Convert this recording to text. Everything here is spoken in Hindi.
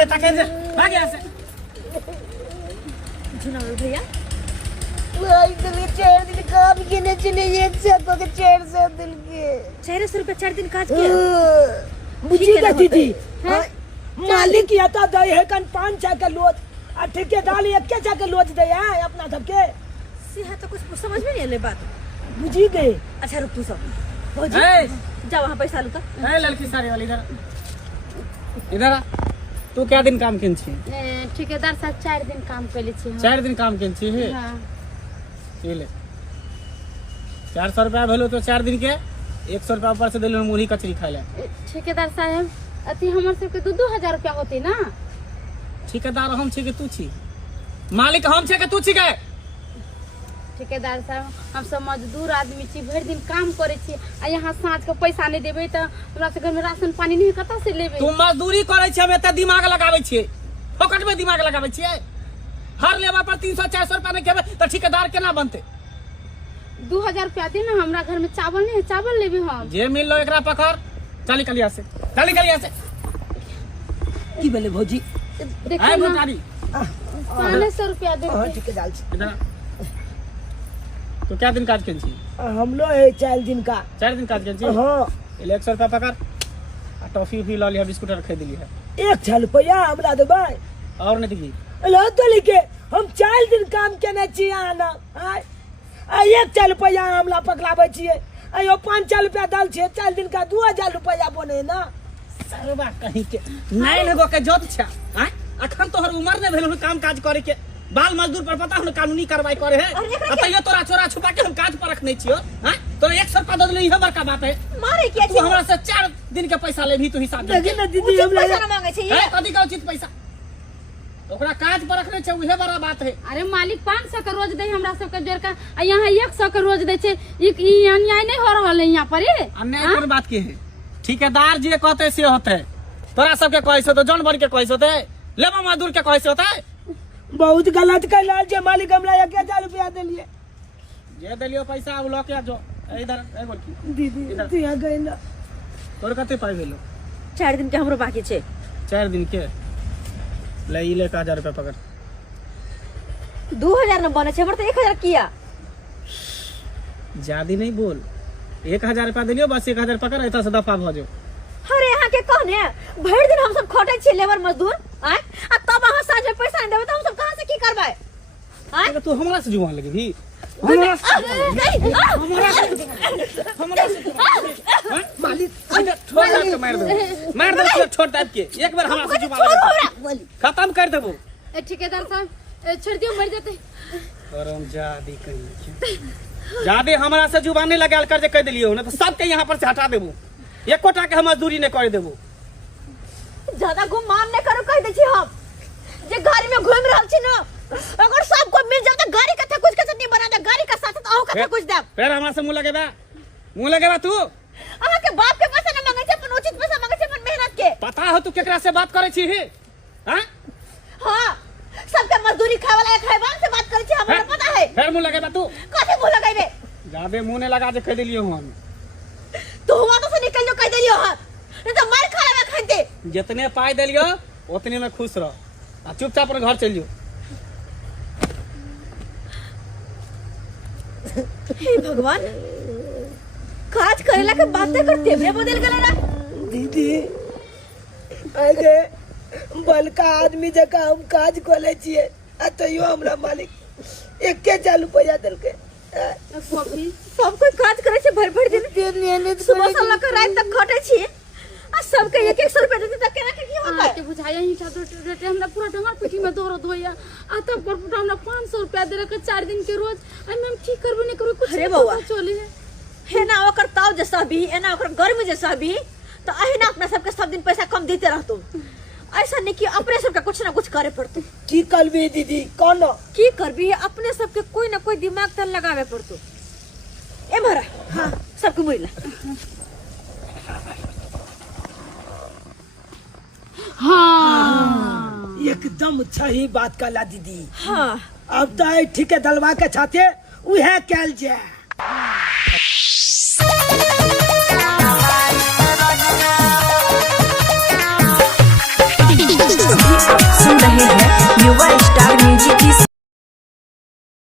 मारे ताके भाग यहाँ से। झुनाओ भैया दिल 4 दिन काम गिने चले 100 के 400 दिल के 400 रुपए 4 दिन काज किया बुझिएगा दीदी मालिक या तो दे है कन 500 का लोट आ ठेकेदार एक के लोट दे है अपना सबके से तो कुछ समझ में नहीं आले बात बुझी गए। अच्छा रुक तू सब भौजी जा वहां पैसा लूटा ए लड़की सारी वाली इधर इधर आ। तू क्या दिन काम केन छी? ठेकेदार साहब 4 दिन काम कैले छी। 4 दिन काम केन छी हे? हां ये ले 400 रुपया भेलो तो 4 दिन के 100 रुपया ऊपर से देलो मुरही कचरी खाए ले। ठेकेदार साहब अति हमर सबके 2-2000 रुपया होते ना। ठेकेदार हम छी के तू छी? मालिक हम छी के तू छी के? ठेकेदार साहब हम सब मजदूर आदमी छी भर दिन काम करे छी आ यहाँ साँझ के पैसा नहीं देबे त हमरा से घर में राशन पानी नहीं कता से लेबे। तू मजदूरी करे छी हम एते दिमाग लगाबै छी फोकट में दिमाग लगाबै छी हर लेबर पर 300-400 रुपया नहीं खेबे त ठेकेदार केना बनते? 2000 रुपया दे ना हमरा घर में चावल नहीं है चावल लेबे हम। जे मिल लो एकरा पकड़ चली कलिया से चली कलिया से की बोले भौजी देखो ए ना मोटारी 500 रुपया दे। हां ठेकेदार इधर तो क्या दिन काज केन छी? हम लोग है 4 दिन का 4 दिन काज केन छी? हां 100 रुपया पकड़ आ टॉफी भी ला लिया बिस्कुट खरीद ली है 1 रुपया हमरा देबै और नहीं दिखी लो तो लिखे हम 4 दिन काम केने छी आना आ 1 रुपया हमला पकड़ाबै छियै अयो 5 रुपया दल छै 4 दिन का 2000 रुपया बने ना सरवा कहीं के नहीं लगो के जोत छ हैं अखन तोहर उम्र नहीं भेल काम काज करे के बाल मजदूर पर पता हो कानूनी कार्रवाई करे है तैयो तोरा चोरा छुपा के हम काज पर रखने छियो हैं तोरा 100 रुपया दे इहे बड़का बात है मारे के तू हमरा से 4 दिन के पैसा ले भी तू हिसाब दे लेकिन दीदी हम पैसा ना मांगे छै ये कथि का उचित पैसा ओकरा काज पर रखने छै उहे बड़ा बात है। अरे मालिक 500 का रोज दे हमरा सब के जोड़ का आ यहाँ 100 का रोज दे छै ई अन्याय नहीं हो रहल है यहाँ पर। अन्याय कोन बात के है? ठेकेदार जे कहते से होते तोरा सब के कहै से तो जन बन के कहै से होते लेबर मजदूर के कहै से होते बहुत गलत कैलाल जे मालिक हमरा 1000 रुपया देलिए जे देलियो पैसा अब लो के जो इधर ए गोलकी दीदी तू यहाँ गई ना तोर कते पाई भेलो? 4 दिन के हमरो बाकी छे 4 दिन के ले ई ले 1000 रुपया पकड़ 2000 न बने छे हमर तो 1000 किया ज्यादा नहीं बोल 1000 रुपया दिलियो बस 1000 पकड़ ऐसा से दफा भ जाओ। अरे यहाँ के कहने भर दिन हम सब खटे छी लेबर मजदूर आ तब अहाँ साँझ में पैसा नहीं देबे तो हम सब कहां से की करबै? अरे तू हमरा से जुआन लगी भी हमरा मालिक छोड़ के मार दे छोड़ टाइप के एक बार हमरा से जुआन खत्म कर देबो। ठेकेदार साहब छोड़ दियो मर जाते करम जादी कहीं जादे हमरा से जुबान नहीं लगाल कर जे कह देलियो ना तो सबके यहाँ पर से हटा देबो एकोटा के हम मजदूरी नहीं कर देबो। ज्यादा गुमान नहीं करो कह दे छी हम जे गाड़ी में घूम रहल छी ना अगर सबको मिल जाए तो गाड़ी का कुछ के नहीं बना दे गाड़ी का साथ तो का कुछ दे फिर हमरा से मुंह लगेबा तू अहाँ के बाप के पैसा न मांगे छै अपन उचित पैसा मांगे छै अपन मेहनत के पता हो तू केकरा से बात करे छी हैं? हां सबके मजदूरी खाए वाला एक हैवान से बात करे छी हमरा पता है। फिर मुंह लगेबा तू कथि मुंह लगाइबे जादे मुंह नहीं लगा जे कह देलियो हम तू हुआ तो से निकल जो कह देलियो हां नहीं तो मार खाएबे खंते जितने पाई देलियो उतने में खुश रह आ चुपचाप अपन घर चल जो। हे भगवान काज करेला के बातें करते हुए बदल गले ना दीदी अरे बलका आदमी जका हम काज कोले छिए आ तइयो हमरा मालिक 1000 रुपया देलके सब कोई काज करे छे भर भर दिन सुबह से लेकर रात तक खटे छी आ सबके 100 रुपया देते त केना के की होता के बुझाया ही रेटे हमरा पूरा डंगर पीठी में दर्द होया आ तब पर पुटा हमरा 500 रुपया दे के 4 दिन के रोज आ हम ठीक करबो नहीं करू कुछ अरे बउआ चली है ना ओकर ताव जैसा भी है ना ओकर गर्म जैसा भी तो अहिना अपना सबके सब दिन पैसा कम देते रहतो ऐसा नहीं कि अपने सबके कुछ ना कुछ करे पड़तो की करबी दीदी कोनो की करबी अपने सबके कोई ना कोई दिमाग तल लगावे पड़तो ए भरा हां सबके मोइला हां एकदम सही बात कहला दीदी। हां अब तो ठीक है दलवा के छाते उहे कैल जाए। अभी आप सुन रहे हैं युवा स्टार म्यूजिक की